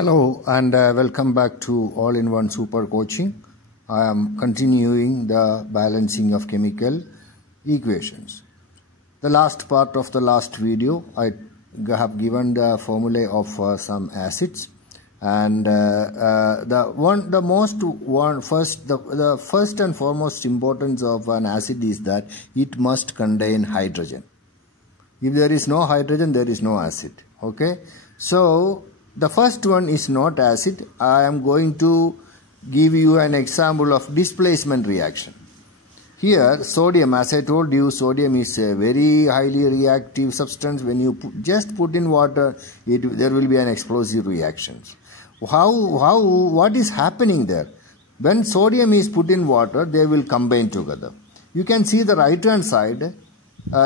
Hello and welcome back to All-in-One Super Coaching. I am continuing the balancing of chemical equations. The last part of the last video, I have given the formulae of some acids, and the first and foremost importance of an acid is that it must contain hydrogen. If there is no hydrogen, there is no acid. Okay, so the first one is not acid. I am going to give you an example of displacement reaction. Here, sodium, as I told you, sodium is a very highly reactive substance. When you just put in water, there will be an explosive reaction. What is happening there? When sodium is put in water, they will combine together. You can see the right hand side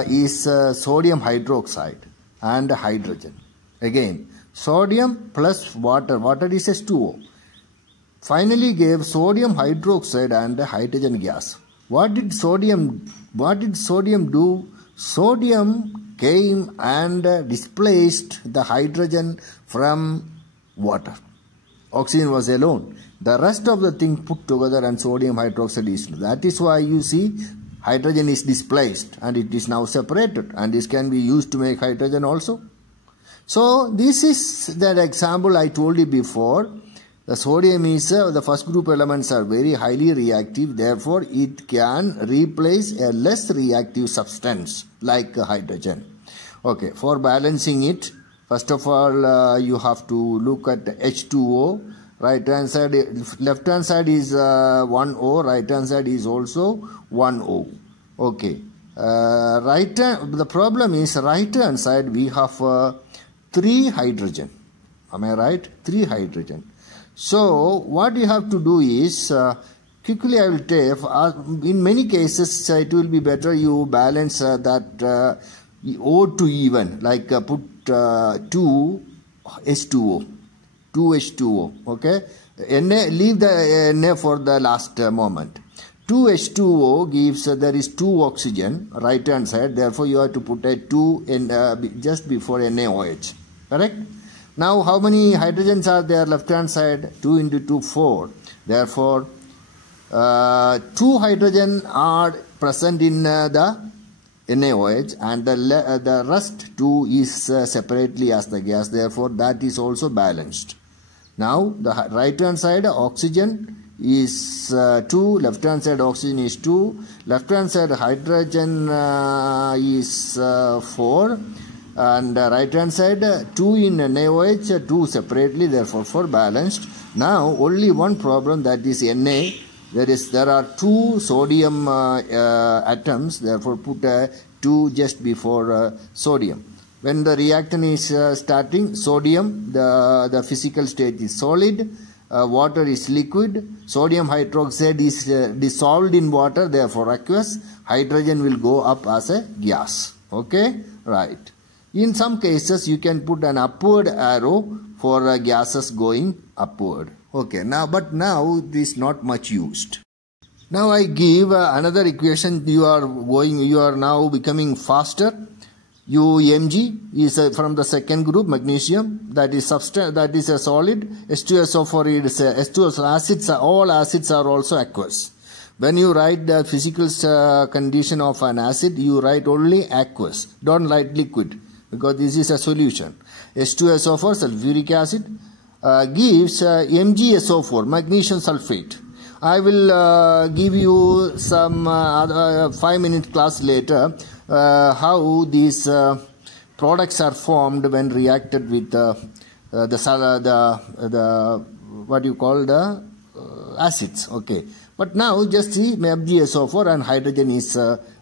is sodium hydroxide and hydrogen. Again, sodium plus water is H2O. Finally gave sodium hydroxide and hydrogen gas. What did sodium do? Sodium came and displaced the hydrogen from water. Oxygen was alone. The rest of the thing put together and sodium hydroxide is. That is why you see hydrogen is displaced and it is now separated, and this can be used to make hydrogen also. So this is that example I told you before. The sodium is the first group elements are very highly reactive, therefore it can replace a less reactive substance like hydrogen. Okay, for balancing it, first of all you have to look at H2O. Right hand side, left hand side is 1O, right hand side is also 1O. Okay, the problem is right hand side we have 3 hydrogen. Am I right? 3 hydrogen. So what you have to do is quickly I will take. In many cases it will be better you balance that odd to even, like put 2 H2O. 2 H2O. Okay. Na, leave the Na for the last moment. 2 H2O gives there is 2 oxygen right hand side. Therefore you have to put a 2 in just before NaOH. Correct? Now how many hydrogens are there left hand side? 2 into 2, 4. Therefore 2 hydrogen are present in the NaOH, and the rest 2 is separately as the gas. Therefore that is also balanced. Now the right hand side oxygen is 2, left hand side oxygen is 2, left hand side hydrogen is 4, and right hand side 2 in NaOH, 2 separately, therefore for balanced. Now only one problem, that is Na. There are 2 sodium atoms, therefore put 2 just before sodium. When the reaction is starting, sodium, the physical state is solid, water is liquid, sodium hydroxide is dissolved in water, therefore aqueous, hydrogen will go up as a gas. Okay, right. In some cases you can put an upward arrow for gases going upward. Okay, but now this is not much used. Now I give another equation. You are now becoming faster. UMG is from the second group, magnesium, that is a solid. H2SO4 is H2SO acids. All acids are also aqueous. When you write the physical condition of an acid, you write only aqueous. Don't write liquid, because this is a solution. H2SO4 sulfuric acid gives MgSO4, magnesium sulfate. I will give you some 5-minute class later how these products are formed when reacted with the what you call the acids. Okay, but now just see MgSO4 and hydrogen is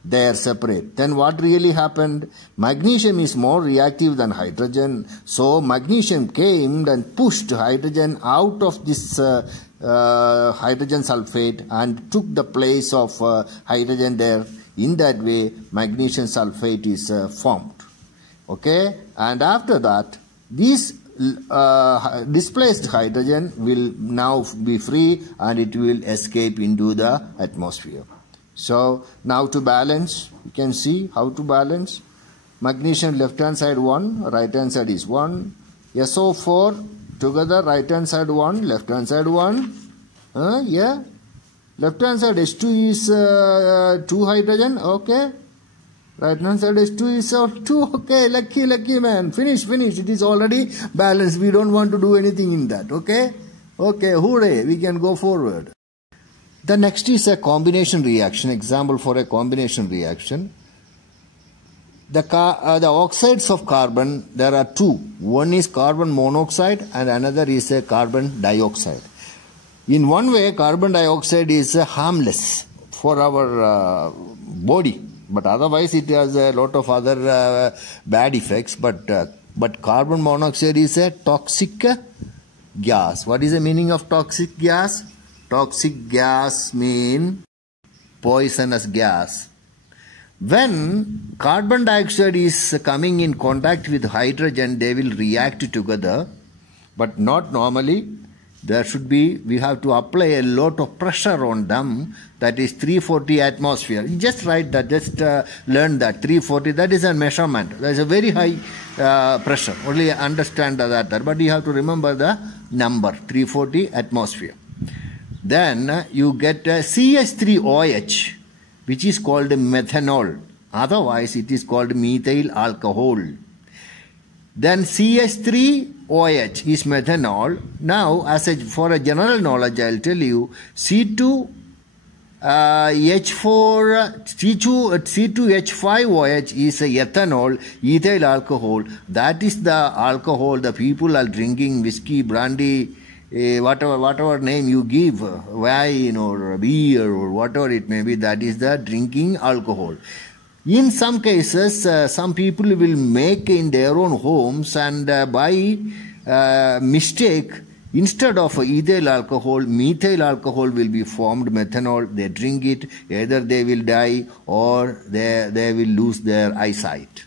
there separate. Then what really happened? Magnesium is more reactive than hydrogen, so magnesium came and pushed hydrogen out of this hydrogen sulfate and took the place of hydrogen there. In that way, magnesium sulfate is formed. Okay, and after that, this displaced hydrogen will now be free and it will escape into the atmosphere. So now to balance, you can see how to balance. Magnesium left hand side 1, right hand side is 1. SO4 together, right hand side 1, left hand side 1. Yeah. Left hand side H2 is 2 hydrogen. Okay. Right hand side H2 is 2. Okay. Lucky man. Finish. It is already balanced. We don't want to do anything in that. Okay. Okay. Hooray. We can go forward. The next is a combination reaction. Example for a combination reaction. The oxides of carbon, there are two. One is carbon monoxide and another is a carbon dioxide. In one way, carbon dioxide is harmless for our body, but otherwise it has a lot of other bad effects. But carbon monoxide is a toxic gas. What is the meaning of toxic gas? Toxic gas means poisonous gas. When carbon dioxide is coming in contact with hydrogen, they will react together, but not normally. We have to apply a lot of pressure on them, that is 340 atmosphere. Just write that, just learn that, 340, that is a measurement. There is a very high pressure, only understand that, but you have to remember the number, 340 atmosphere. Then you get CH3OH, which is called methanol. Otherwise, it is called methyl alcohol. Then CH3OH is methanol. Now, for a general knowledge, I'll tell you, C2H5OH is ethanol, ethyl alcohol. That is the alcohol the people are drinking, whiskey, brandy, whatever name you give, wine or beer or whatever it may be, that is the drinking alcohol. In some cases, some people will make in their own homes, and by mistake, instead of ethyl alcohol, methyl alcohol will be formed, methanol. They drink it, either they will die or they will lose their eyesight.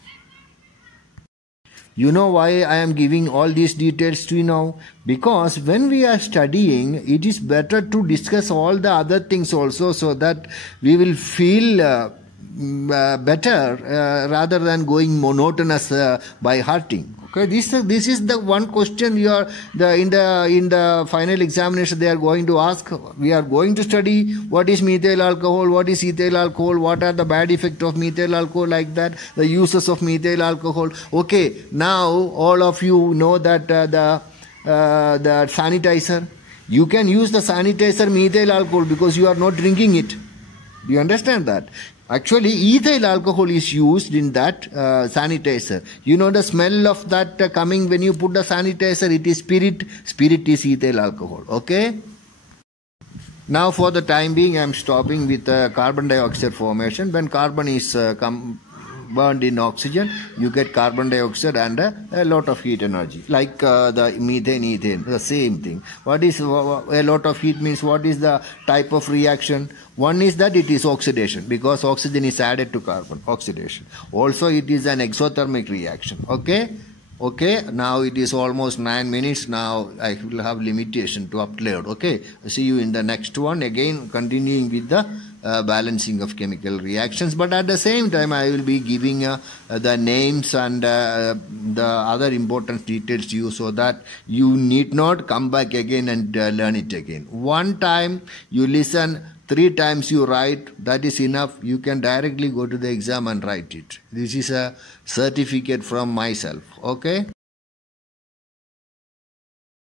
You know why I am giving all these details to you now? Because when we are studying, it is better to discuss all the other things also, so that we will feel better rather than going monotonous by hurting. Okay, this is the one question in the final examination they are going to ask. We are going to study what is methyl alcohol, what is ethyl alcohol, what are the bad effects of methyl alcohol, like that, the uses of methyl alcohol. Okay, now all of you know that the sanitizer, you can use the sanitizer methyl alcohol because you are not drinking it. Do you understand that? Actually, ethyl alcohol is used in that sanitizer. You know the smell of that coming when you put the sanitizer, it is spirit. Spirit is ethyl alcohol. Okay? Now for the time being, I am stopping with carbon dioxide formation. When carbon is burned in oxygen, you get carbon dioxide and a lot of heat energy. Like the methane, ethane, the same thing. What is a lot of heat means? What is the type of reaction? One is that it is oxidation, because oxygen is added to carbon, oxidation. Also it is an exothermic reaction. Okay? Okay, now it is almost 9 minutes. Now I will have limitation to upload. Okay, see you in the next one. Again, continuing with the balancing of chemical reactions. But at the same time, I will be giving the names and the other important details to you, so that you need not come back again and learn it again. One time you listen, 3 times you write, that is enough. You can directly go to the exam and write it. This is a certificate from myself. Okay.